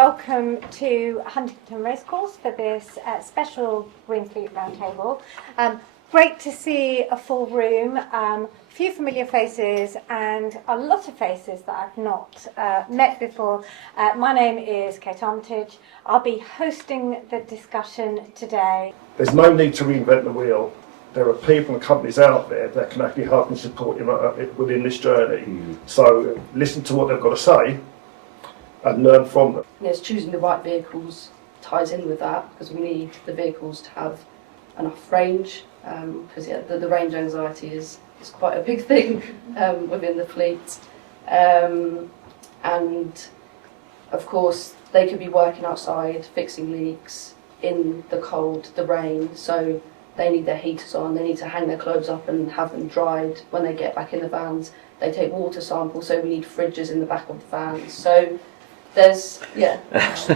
welcome to Huntington Racecourse for this special GreenFleet Roundtable. Great to see a full room, a few familiar faces and a lot of faces that I've not met before. My name is Kate Armitage. I'll be hosting the discussion today. There's no need to reinvent the wheel. There are people and companies out there that can actually help and support you within this journey. So listen to what they've got to say and learn from them. Yes, choosing the right vehicles ties in with that, because we need the vehicles to have enough range, because the range anxiety is quite a big thing within the fleet. And of course they could be working outside, fixing leaks in the cold, the rain, so they need their heaters on, they need to hang their clothes up and have them dried when they get back in the vans. They take water samples, so we need fridges in the back of the vans. So there's,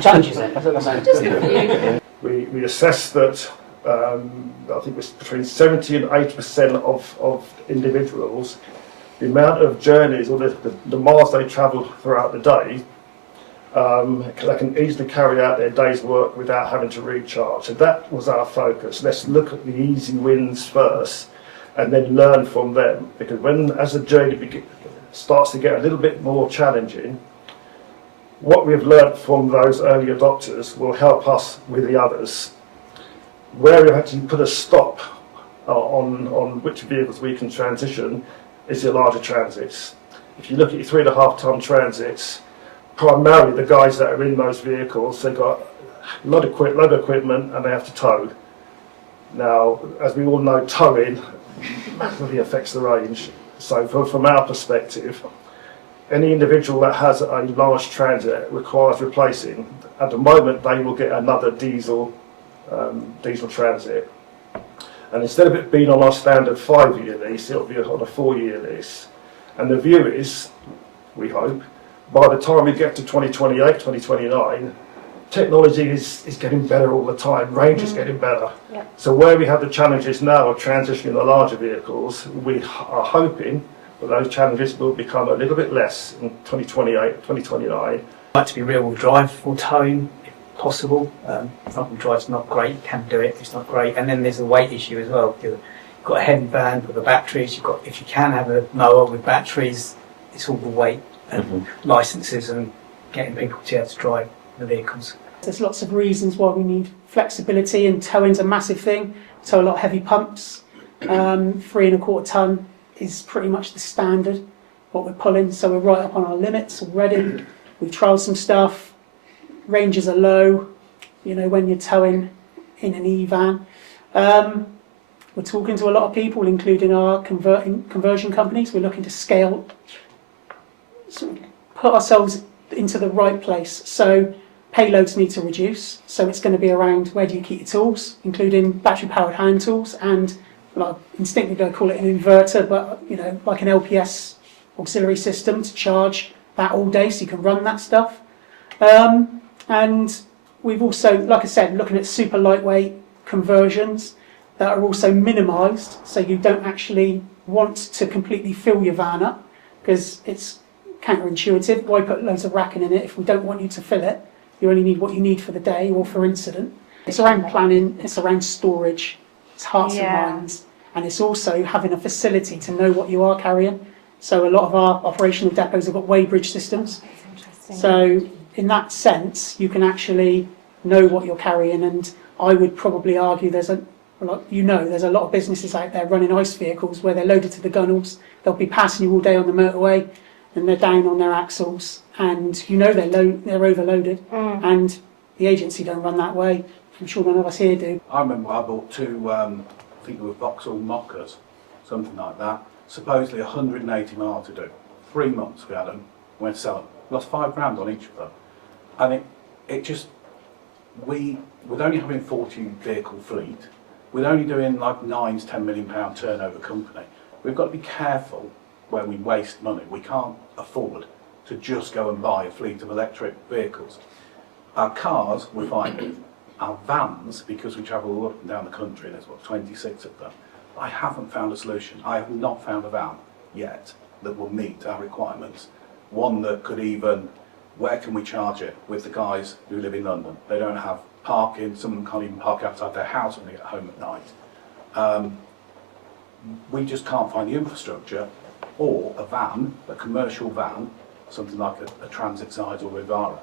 challenges there. Just a few. We assess that I think it's between 70 and 80% of individuals, the amount of journeys or the miles they travel throughout the day, they can easily carry out their day's work without having to recharge. So that was our focus. Let's look at the easy wins first and then learn from them, because as the journey starts to get a little bit more challenging, what we've learned from those early adopters will help us with the others. Where we've actually put a stop on which vehicles we can transition is your larger transits. If you look at your 3.5 ton transits, primarily the guys that are in those vehicles, they've got a lot of equipment and they have to tow. Now, as we all know, towing massively affects the range. So from our perspective, any individual that has a large transit requires replacing. At the moment, they will get another diesel transit. And instead of it being on our standard 5-year lease, it'll be on a 4-year lease. And the view is, we hope, by the time we get to 2028, 2029, technology is getting better all the time, range is getting better. Yep. So where we have the challenges now of transitioning the larger vehicles, we are hoping that those challenges will become a little bit less in 2028, 2029. I'd like to be rear-wheel drive or towing if possible. Front-wheel drive's not great, you can do it, it's not great. And then there's the weight issue as well. You've got a heavy van with the batteries, if you can have a mower with batteries, it's all the weight and licenses and getting people to be able to drive the vehicles. There's lots of reasons why we need flexibility, and towing's a massive thing. Tow a lot of heavy pumps. 3.25 ton is pretty much the standard what we're pulling, so we're right up on our limits already. We've trialled some stuff. Ranges are low, when you're towing in an e-van. We're talking to a lot of people, including our conversion companies. We're looking to scale, sort of put ourselves into the right place. So payloads need to reduce. So it's going to be around where do you keep your tools, including battery-powered hand tools, and instinctively I call it an inverter, but like an LPS auxiliary system to charge that all day, so you can run that stuff. And we've also, like I said, looking at super lightweight conversions that are also minimised, so you don't actually want to completely fill your van up, because it's counterintuitive. Why put loads of racking in it if we don't want you to fill it? You only need what you need for the day or for incident. It's around planning, it's around storage, it's hearts and minds, and it's also having a facility to know what you are carrying. So a lot of our operational depots have got weighbridge systems. That's interesting. So in that sense, you can actually know what you're carrying, and I would probably argue there's a lot of businesses out there running ICE vehicles where they're loaded to the gunnels. They'll be passing you all day on the motorway, and they're down on their axles, and they're overloaded, and the agency don't run that way. I'm sure none of us here do. I remember I bought two, I think they were Vauxhall Mockers, something like that. Supposedly 180 miles to do. 3 months we had them, went to sell them. Lost £5 on each of them. And it just, with only having 40 vehicle fleet, with only doing like £9 to £10 million turnover company, we've got to be careful where we waste money. We can't afford to just go and buy a fleet of electric vehicles. Our cars we're fine with. Our vans, because we travel all up and down the country, there's 26 of them, I haven't found a solution. I have not found a van yet that will meet our requirements. One that could even where can we charge it with the guys who live in London? They don't have parking, some of them can't even park outside their house when they get home at night. We just can't find the infrastructure or a van, a commercial van, something like a transit size or Rivara,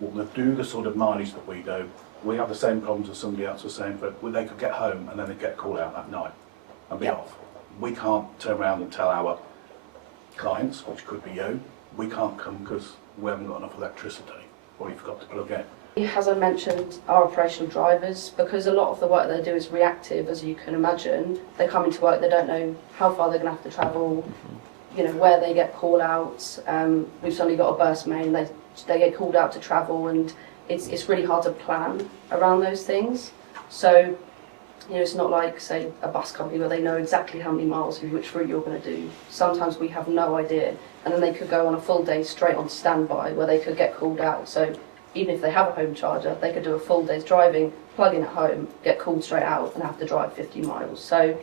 will do the sort of mileage that we do. We have the same problems as somebody else was saying, but they could get home and then they'd get called out that night and be off. We can't turn around and tell our clients, which could be you, we can't come because we haven't got enough electricity or you've got to plug in. As I mentioned, our operational drivers, because a lot of the work they do is reactive, as you can imagine. They come into work, they don't know how far they're going to have to travel, you know, where they get call outs. We've suddenly got a burst main, they get called out to travel, and it's really hard to plan around those things. So, you know, it's not like, say, a bus company where they know exactly how many miles and which route you're going to do. Sometimes we have no idea, and then they could go on a full day straight on standby where they could get called out. So even if they have a home charger, they could do a full day's driving, plug in at home, get called straight out and have to drive 50 miles. So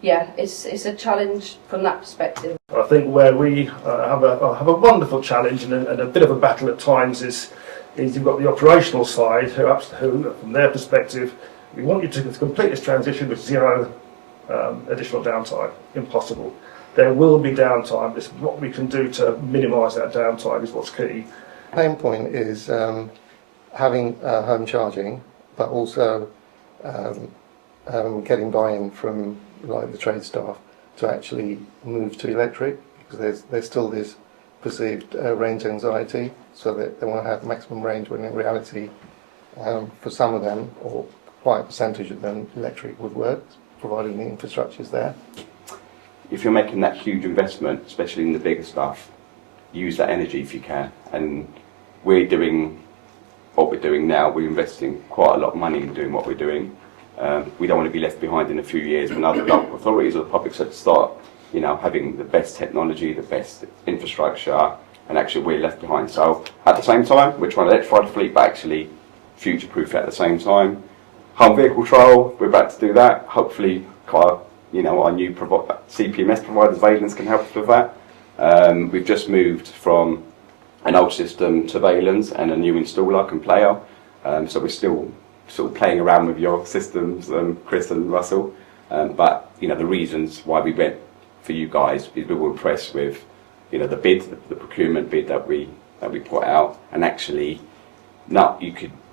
yeah, it's a challenge from that perspective. I think where we have a wonderful challenge and a bit of a battle at times is you've got the operational side who from their perspective, we want you to complete this transition with zero additional downtime. Impossible. There will be downtime. It's what we can do to minimise that downtime is what's key. Pain point is having home charging, but also getting buy-in from like the trade staff to actually move to electric, because there's still this perceived range anxiety, so that they want to have maximum range when in reality for some of them, or quite a percentage of them, electric would work, providing the infrastructure is there. If you're making that huge investment, especially in the bigger stuff, use that energy if you can. And we're doing what we're doing now. We're investing quite a lot of money in doing what we're doing. We don't want to be left behind in a few years when other local authorities or the public sector start, you know, having the best technology, the best infrastructure, and actually we're left behind. So at the same time, we're trying to electrify the fleet, but actually future-proof it at the same time. Home vehicle trial, we're about to do that. Hopefully, you know, our new CPMS providers, Vaylens, can help us with that. We've just moved from an old system to Vaylens and a new installer, Player. So we're still sort of playing around with your systems, Chris and Russell. But you know, the reasons why we went for you guys is we were impressed with, you know, the bid, the procurement bid that we put out, and actually,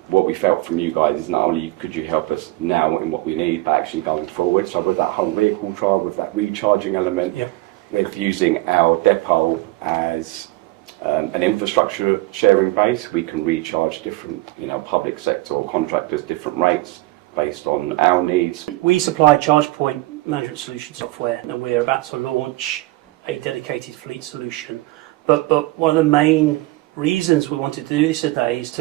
what we felt from you guys is not only could you help us now in what we need, but actually going forward. So with that home vehicle trial, with that recharging element, with using our depot as an infrastructure sharing base, we can recharge different, you know, public sector or contractors different rates based on our needs. We supply charge point management solution software, and we're about to launch a dedicated fleet solution. But one of the main reasons we wanted to do this today is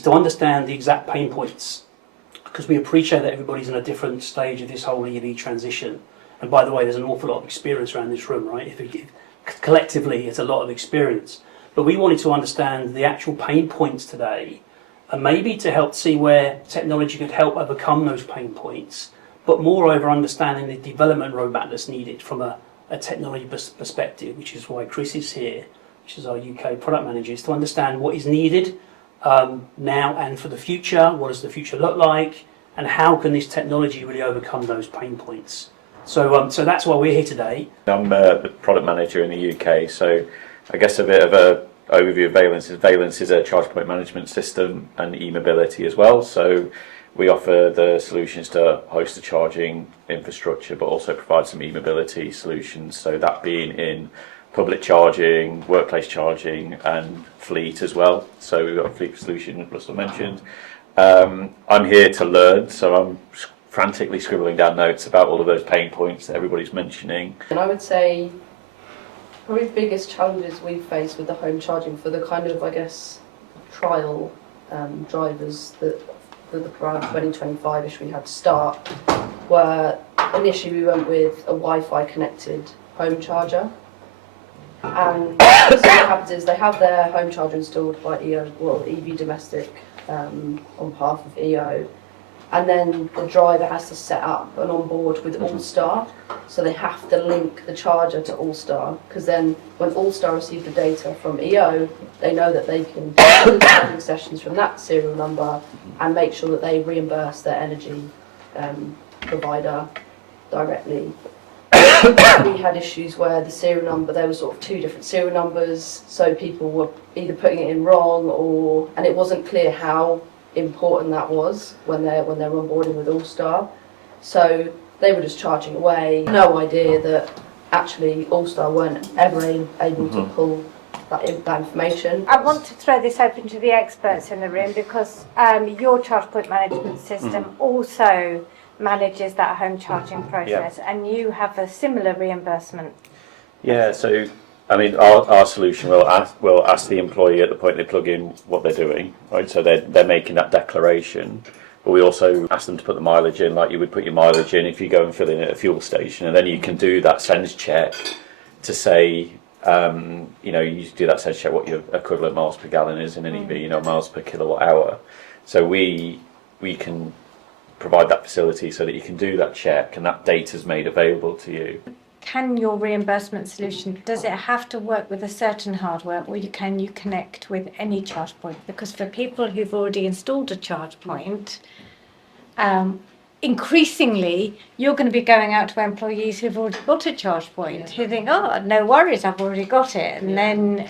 to understand the exact pain points, because we appreciate that everybody's in a different stage of this whole EV transition. And by the way, there's an awful lot of experience around this room, right? Collectively, it's a lot of experience. But we wanted to understand the actual pain points today, and maybe to help see where technology could help overcome those pain points, but moreover understanding the development roadmap that's needed from a technology perspective, which is why Chris is here, which is our UK product manager, is to understand what is needed now and for the future. What does the future look like, and how can this technology really overcome those pain points? So that's why we're here today. I'm the product manager in the UK, so I guess a bit of an overview of Vaylens. Vaylens is a charge point management system and e-mobility as well. So we offer the solutions to host the charging infrastructure, but also provide some e-mobility solutions. So that being in public charging, workplace charging, and fleet as well. So we've got a fleet solution Russell mentioned. I'm here to learn, so I'm frantically scribbling down notes about all of those pain points that everybody's mentioning. And I would say probably the biggest challenges we've faced with the home charging for the kind of, I guess, trial drivers that around 2025-ish we had to start were, initially we went with a Wi-Fi connected home charger. And so what happens is they have their home charger installed by EO, well, EV Domestic on behalf of EO. and then the driver has to set up an onboard with All-Star, so they have to link the charger to All-Star, because then when All-Star receive the data from EO, they know that they can do the charging sessions from that serial number and make sure that they reimburse their energy provider directly. We had issues where the serial number, there were sort of 2 different serial numbers, so people were either putting it in wrong, and it wasn't clear how important that was when they're onboarding with All-Star. So they were just charging away, no idea that actually All-Star weren't ever able to pull that information. I want to throw this open to the experts in the room, because your charge point management system also manages that home charging process, and you have a similar reimbursement. Yeah, so I mean, our solution will ask the employee at the point they plug in what they're doing, right? So they're making that declaration, but we also ask them to put the mileage in, like you would put your mileage in if you go and fill in at a fuel station, and then you can do that sense check to say, you do that sense check what your equivalent miles per gallon is in an EV, miles per kilowatt hour. So we can provide that facility so that you can do that check and that data is made available to you. Can your reimbursement solution, does it have to work with a certain hardware, or can you connect with any charge point? Because for people who've already installed a charge point, increasingly you're going to be going out to employees who've already got a charge point, who think, oh, no worries, I've already got it. And then,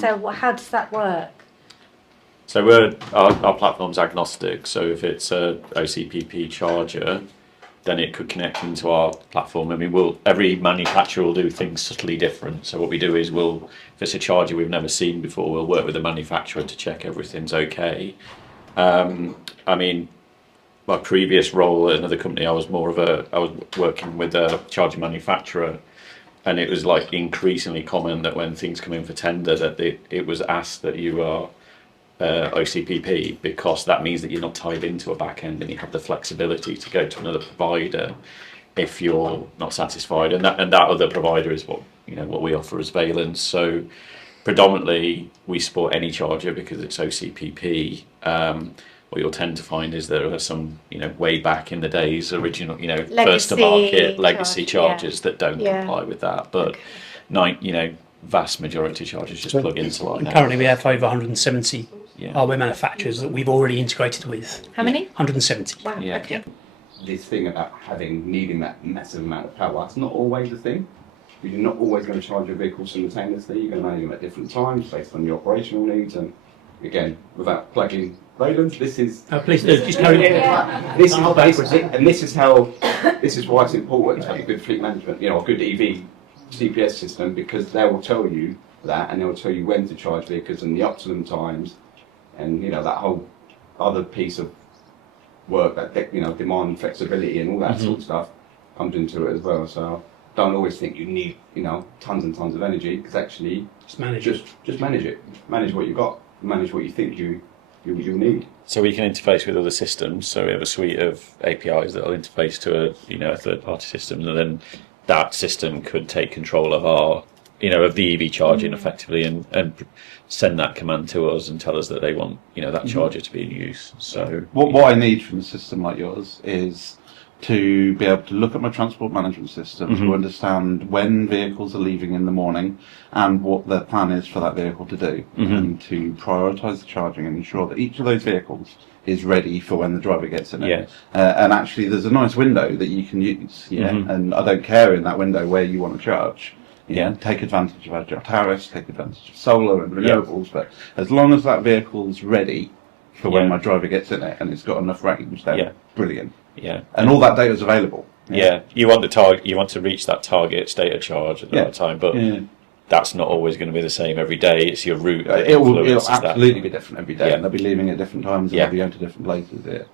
so how does that work? So our platform's agnostic, so if it's a OCPP charger, then it could connect into our platform. I mean, every manufacturer will do things subtly different. So what we do is if it's a charger we've never seen before, we'll work with the manufacturer to check everything's okay. I mean, my previous role at another company, I was working with a charging manufacturer, and it was like increasingly common that when things come in for tender, that it was asked that you are OCPP, because that means that you're not tied into a back end and you have the flexibility to go to another provider if you're not satisfied, and that other provider is what we offer as Vaylens. So predominantly we support any charger because it's OCPP. What you'll tend to find is there are some way back in the days original first to market legacy chargers that don't comply with that, but vast majority of chargers just plug into like that. Currently we have over 170 hardware manufacturers that we've already integrated with. How many? 170. Wow, okay. This thing about needing that massive amount of power, that's not always a thing. You're not always going to charge your vehicle simultaneously. You're going to manage them at different times based on your operational needs. And again, without plugging Vaylens, this is. Oh, please do. Just carry on. This is why it's important to have a good fleet management, a good EV CPS system, because they will tell you that, and they will tell you when to charge vehicles and the optimum times, and that whole other piece of work that demand flexibility and all that sort of stuff comes into it as well. So don't always think you need tons and tons of energy, because actually Just manage it, manage what you've got, manage what you think you need. So we can interface with other systems. So we have a suite of APIs that will interface to a third-party system, and then that system could take control of our, of the EV charging effectively, and send that command to us and tell us that they want, that charger to be in use. So what I need from a system like yours is to be able to look at my transport management system to understand when vehicles are leaving in the morning and what their plan is for that vehicle to do, and to prioritise the charging and ensure that each of those vehicles is ready for when the driver gets in it. And actually there's a nice window that you can use, and I don't care in that window where you want to charge. Take advantage of our tariffs, take advantage of solar and renewables, but as long as that vehicle's ready for when my driver gets in it and it's got enough range, then brilliant. And all that data is available. You want to reach that target state of charge at the right time, but that's not always going to be the same every day. It's your route. It'll absolutely be different every day, and they'll be leaving at different times, and they'll be going to different places.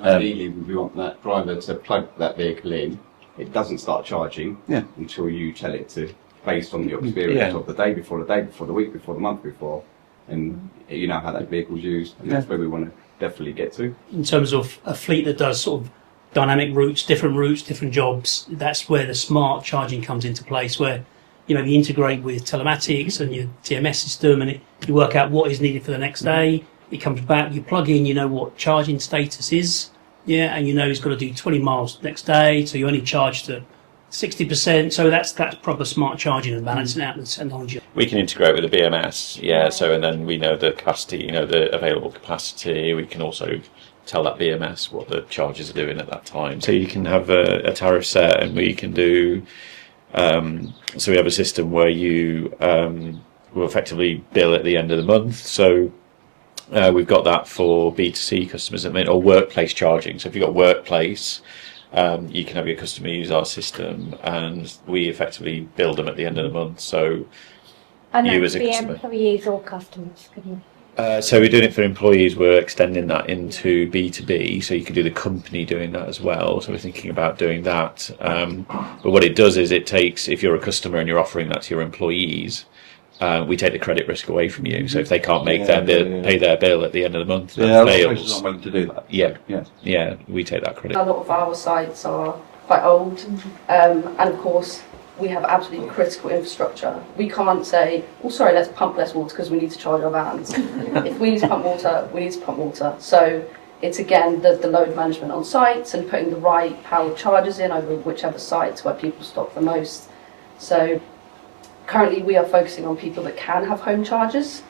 Ideally, we want that driver to plug that vehicle in. It doesn't start charging until you tell it to, based on your experience of the day before, the week before, the month before, and you know how that vehicle's used, and that's where we want to definitely get to. In terms of a fleet that does sort of dynamic routes, different jobs, that's where the smart charging comes into place, where you integrate with telematics and your TMS system, and you work out what is needed for the next day. It comes back, you plug in, what charging status is, Yeah, and you know he's got to do 20 miles next day, so you only charge to 60%. So that's proper smart charging and balancing out the technology. We can integrate with the BMS, yeah. So and then we know the capacity, the available capacity. We can also tell that BMS what the charges are doing at that time. So you can have a tariff set, and we can do. So we have a system where you will effectively bill at the end of the month. So we've got that for B2C customers at the minute, or workplace charging. So if you've got workplace, you can have your customer use our system, and we effectively bill them at the end of the month. So And you that's as a the customer. employees or customers, can you? So we're doing it for employees. We're extending that into B2B, so you can do the company doing that as well. So we're thinking about doing that. But what it does is it takes, if you're a customer and you're offering that to your employees, we take the credit risk away from you. So if they can't make their bill, pay their bill at the end of the month, that fails. Aren't willing to do that. Yeah, we take that credit. A lot of our sites are quite old, and of course we have absolutely critical infrastructure. We can't say, oh sorry, let's pump less water because we need to charge our vans. If we need to pump water, we need to pump water. So it's again the load management on sites and putting the right power chargers in over whichever sites where people stop the most. So currently we are focusing on people that can have home chargers,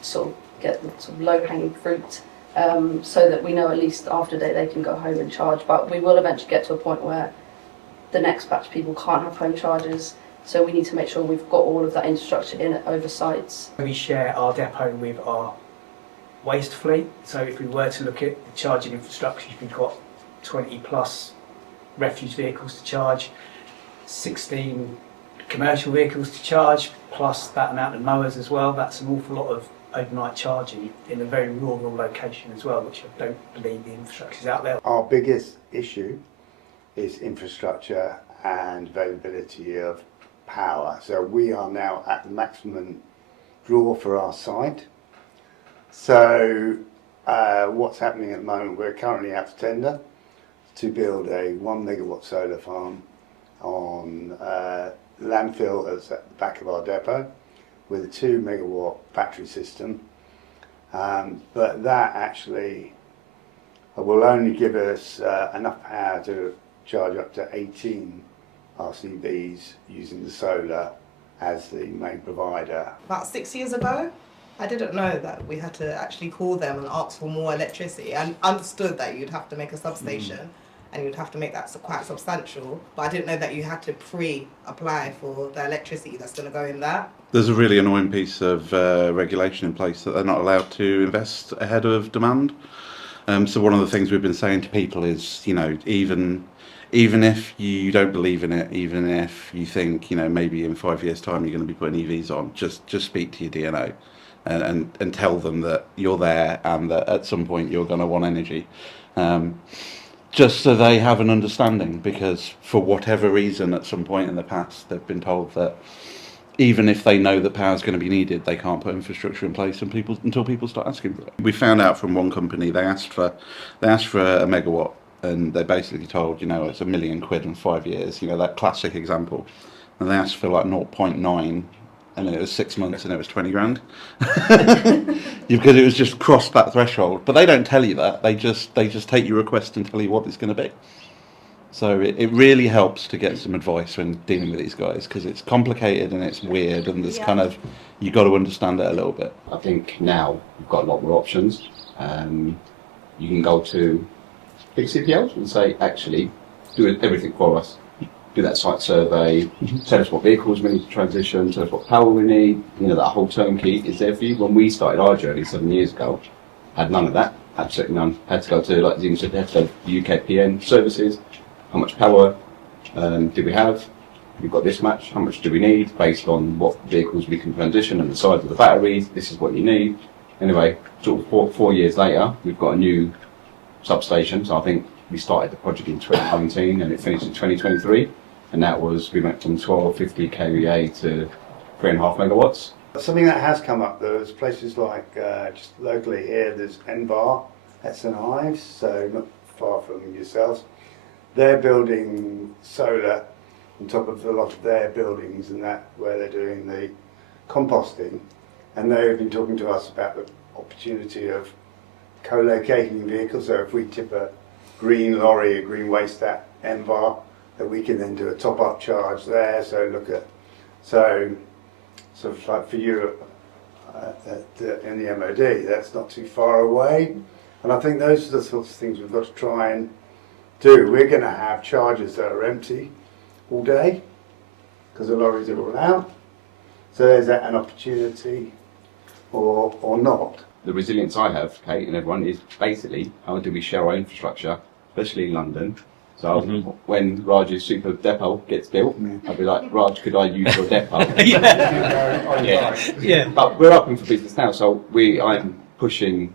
sort of get the sort of low-hanging fruit, so that we know at least after a day they can go home and charge. But we will eventually get to a point where the next batch of people can't have home chargers, so we need to make sure we've got all of that infrastructure in over sites. We share our depot with our waste fleet, so if we were to look at the charging infrastructure, we've got 20 plus refuse vehicles to charge, 16 commercial vehicles to charge, plus that amount of mowers as well. That's an awful lot of overnight charging in a very rural location as well, which I don't believe the infrastructure is out there. Our biggest issue is infrastructure and availability of power. So we are now at the maximum draw for our site. So what's happening at the moment, we're currently out to tender to build a 1 megawatt solar farm on landfill that's at the back of our depot with a 2 megawatt battery system. But that actually will only give us enough power to charge up to 18 RCBs using the solar as the main provider. About 6 years ago, I didn't know that we had to actually call them and ask for more electricity. I understood that you'd have to make a substation and you'd have to make that quite substantial, but I didn't know that you had to pre-apply for the electricity that's going to go in that. There's a really annoying piece of regulation in place that they're not allowed to invest ahead of demand. So one of the things we've been saying to people is, even if you don't believe in it, even if you think, maybe in 5 years' time you're going to be putting EVs on, just speak to your DNO and tell them that you're there and that at some point you're going to want energy. Just so they have an understanding, because for whatever reason at some point in the past they've been told that even if they know that power is going to be needed, they can't put infrastructure in place until people start asking for it. We found out from one company they asked for a megawatt, and they basically told, it's £1 million in 5 years, that classic example. And they asked for like 0.9, and it was 6 months, and it was 20 grand. Because it was just crossed that threshold. But they don't tell you that. They just take your request and tell you what it's going to be. So it really helps to get some advice when dealing with these guys, because it's complicated and it's weird, and there's you got to understand it a little bit. I think now we've got a lot more options. You can go to big CPLs and say, actually, do everything for us. Do that site survey, tell us what vehicles we need to transition, tell us what power we need. That whole turnkey is there for you. When we started our journey 7 years ago, had none of that, absolutely none. Had to go to, like Zim said, had to go to UKPN services. How much power do we have? We've got this much. How much do we need based on what vehicles we can transition and the size of the batteries? This is what you need. Anyway, sort of four years later, we've got a new substation. So I think we started the project in 2019 and it finished in 2023. And that was, we went from 1250 kVA to 3.5 megawatts. Something that has come up though is places like just locally here, there's Envar, that's an Ives, so not far from yourselves. They're building solar on top of a lot of their buildings, and that where they're doing the composting. And they've been talking to us about the opportunity of co-locating vehicles. So if we tip a green lorry, a green waste at MVAR, that we can then do a top-up charge there. So look at, so sort of like for Europe in the MOD, that's not too far away. And I think those are the sorts of things we've got to try and do. We're going to have charges that are empty all day because the lorries are all out. So is that an opportunity or not? The resilience I have, Kate and everyone, is basically how do we share our infrastructure, especially in London. So when Raj's super depot gets built, I'll be like, Raj, could I use your depot? Yeah. But we're open for business now, so I'm pushing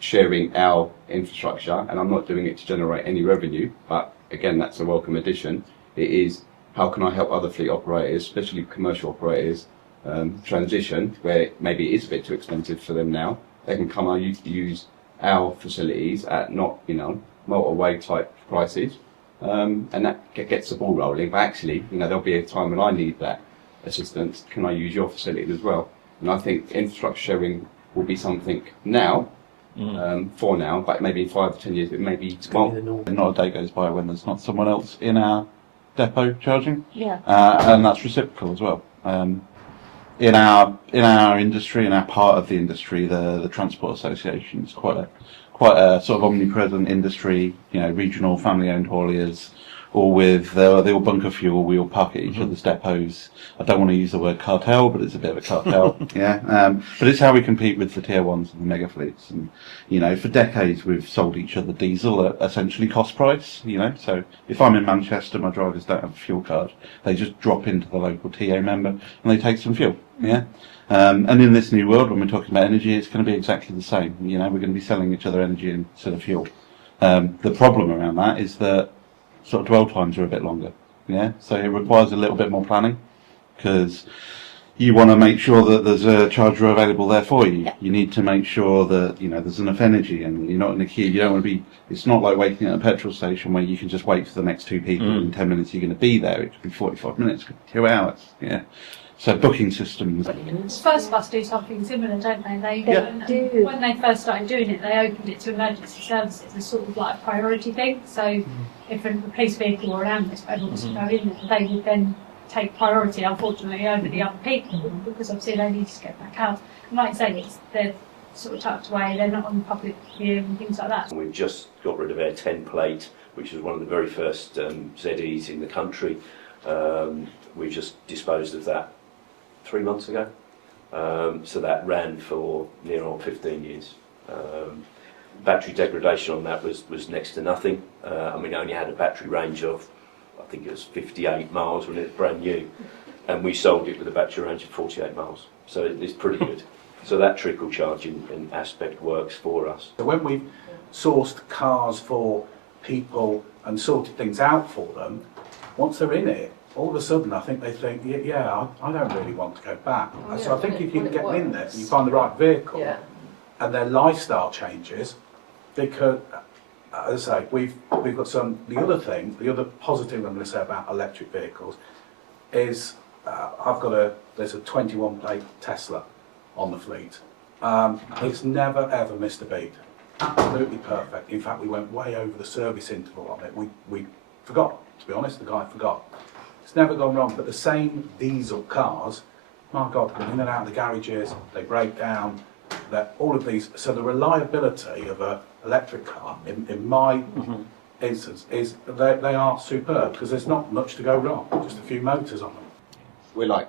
sharing our infrastructure, and I'm not doing it to generate any revenue, but again, that's a welcome addition. It is, how can I help other fleet operators, especially commercial operators, transition where maybe it is a bit too expensive for them now. They can come and use our facilities at not, motorway type prices, and that gets the ball rolling. But actually, there'll be a time when I need that assistance. Can I use your facility as well? And I think infrastructure sharing will be something now, for now, but maybe in 5 to 10 years, it may be Not Not a day goes by when there's not someone else in our depot charging, Yeah. and that's reciprocal as well. In our industry, in our part of the industry, the Transport Association is quite a sort of omnipresent industry. Regional family-owned hauliers, all with they all bunker fuel. We all park at each other's depots. I don't want to use the word cartel, but it's a bit of a cartel. But it's how we compete with the tier ones and the mega fleets. And for decades we've sold each other diesel at essentially cost price. So if I'm in Manchester, my drivers don't have a fuel card. They just drop into the local TA member and they take some fuel. And in this new world, when we're talking about energy, it's going to be exactly the same. We're going to be selling each other energy instead of fuel. The problem around that is that sort of dwell times are a bit longer. So it requires a little bit more planning because you want to make sure that there's a charger available there for you. You need to make sure that there's enough energy and you're not in a queue. You don't want to be. It's not like waiting at a petrol station where you can just wait for the next 2 people. In 10 minutes you're going to be there. It could be 45 minutes, it could be 2 hours. So booking systems. First of us do something similar, don't they? They do. When they first started doing it, they opened it to emergency services as sort of like a priority thing. So if a police vehicle or an ambulance wants to go in there, they would then take priority, unfortunately, over the other people because obviously they need to get back out. And like I say, they're sort of tucked away, they're not on public view and things like that. We've just got rid of our 10 plate, which was one of the very first ZEs in the country. We just disposed of that 3 months ago, so that ran for near on 15 years. Battery degradation on that was next to nothing. It only had a battery range of, I think it was 58 miles when it was brand new, and we sold it with a battery range of 48 miles, so it's pretty good. So that trickle charging aspect works for us. So when we've sourced cars for people and sorted things out for them, once they're in it, all of a sudden I think they think, I don't really want to go back. So I think if you can get them in there and you find the right vehicle and their lifestyle changes, because as I say, we've got the other positive I'm going to say about electric vehicles is there's a 21 plate Tesla on the fleet. It's never ever missed a beat. Absolutely perfect. In fact, we went way over the service interval on it. We forgot, to be honest, the guy forgot. It's never gone wrong, but the same diesel cars, my God, go in and out of the garages, they break down, all of these. So the reliability of an electric car, in my instance, is they are superb because there's not much to go wrong, just a few motors on them. We're like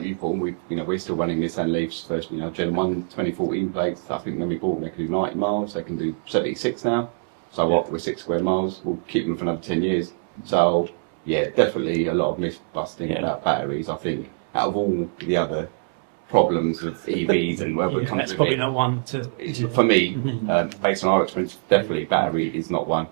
you, Paul. We're still running Nissan Leafs first. Gen 1 2014 plates. I think when we bought them, they can do 90 miles. They can do 76 now. So we're 6 square miles. We'll keep them for another 10 years. So. Yeah, definitely a lot of myth busting about batteries. I think out of all the other problems with EVs and whether it comes that's probably not one to. For me, based on our experience, definitely battery is not one.